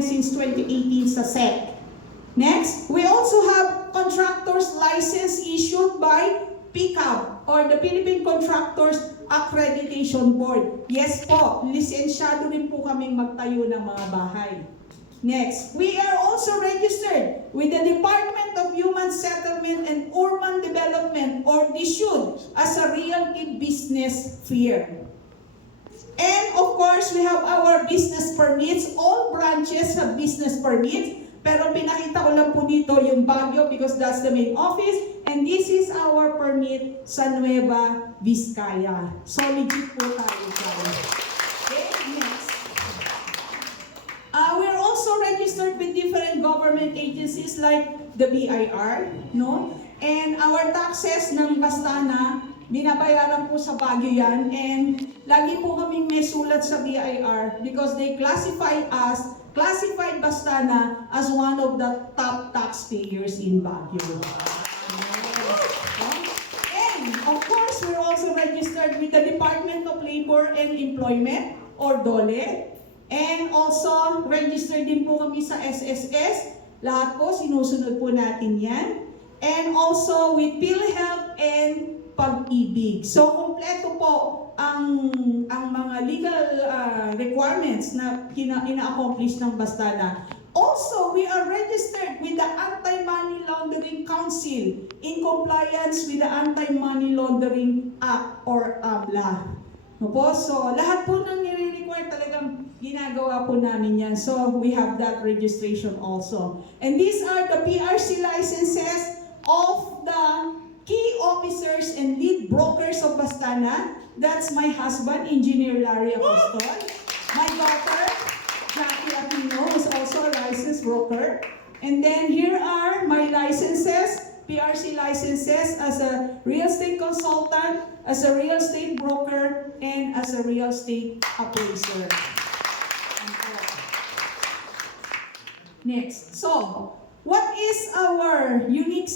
since 2018 sa SEC. Next, we also have contractors license issued by PCAB or the Philippine Contractors Accreditation Board. Yes po, lisensyado rin po kaming magtayo ng mga bahay. Next, we are also registered with the Department of Human Settlement and Urban Development or DSUD as a realty business firm. And of course, we have our business permits. All branches have business permits. Pero pinakita ko lang po dito yung Baguio because that's the main office. And this is our permit sa Nueva Vizcaya. So legit po tayo dyan. Okay, next. We're also registered with different government agencies like the BIR, no? And our taxes ng Bastana, binabayaran po sa Baguio yan. And lagi po kaming may sulat sa BIR because they classified Bastana as one of the top taxpayers in Baguio. And of course, we're also registered with the Department of Labor and Employment or DOLE. And also, registered din po kami sa SSS. Lahat po, sinusunod po natin yan. And also with PhilHealth and Pag-ibig. So, kompleto po ang mga legal requirements na ina-accomplish ng Bastana. Also, we are registered with the Anti-Money Laundering Council in compliance with the Anti-Money Laundering Act or AMLA. No po? So, lahat po ng nire-require talagang ginagawa po namin yan. So, we have that registration also. And these are the PRC licenses of the key officers and lead brokers of Bastana. That's my husband, Engineer Larry Apostol. My daughter, Jackie Aquino, is also a licensed broker. And then here are my licenses, PRC licenses as a real estate consultant, as a real estate broker, and as a real estate appraiser. Next. So, what is our unique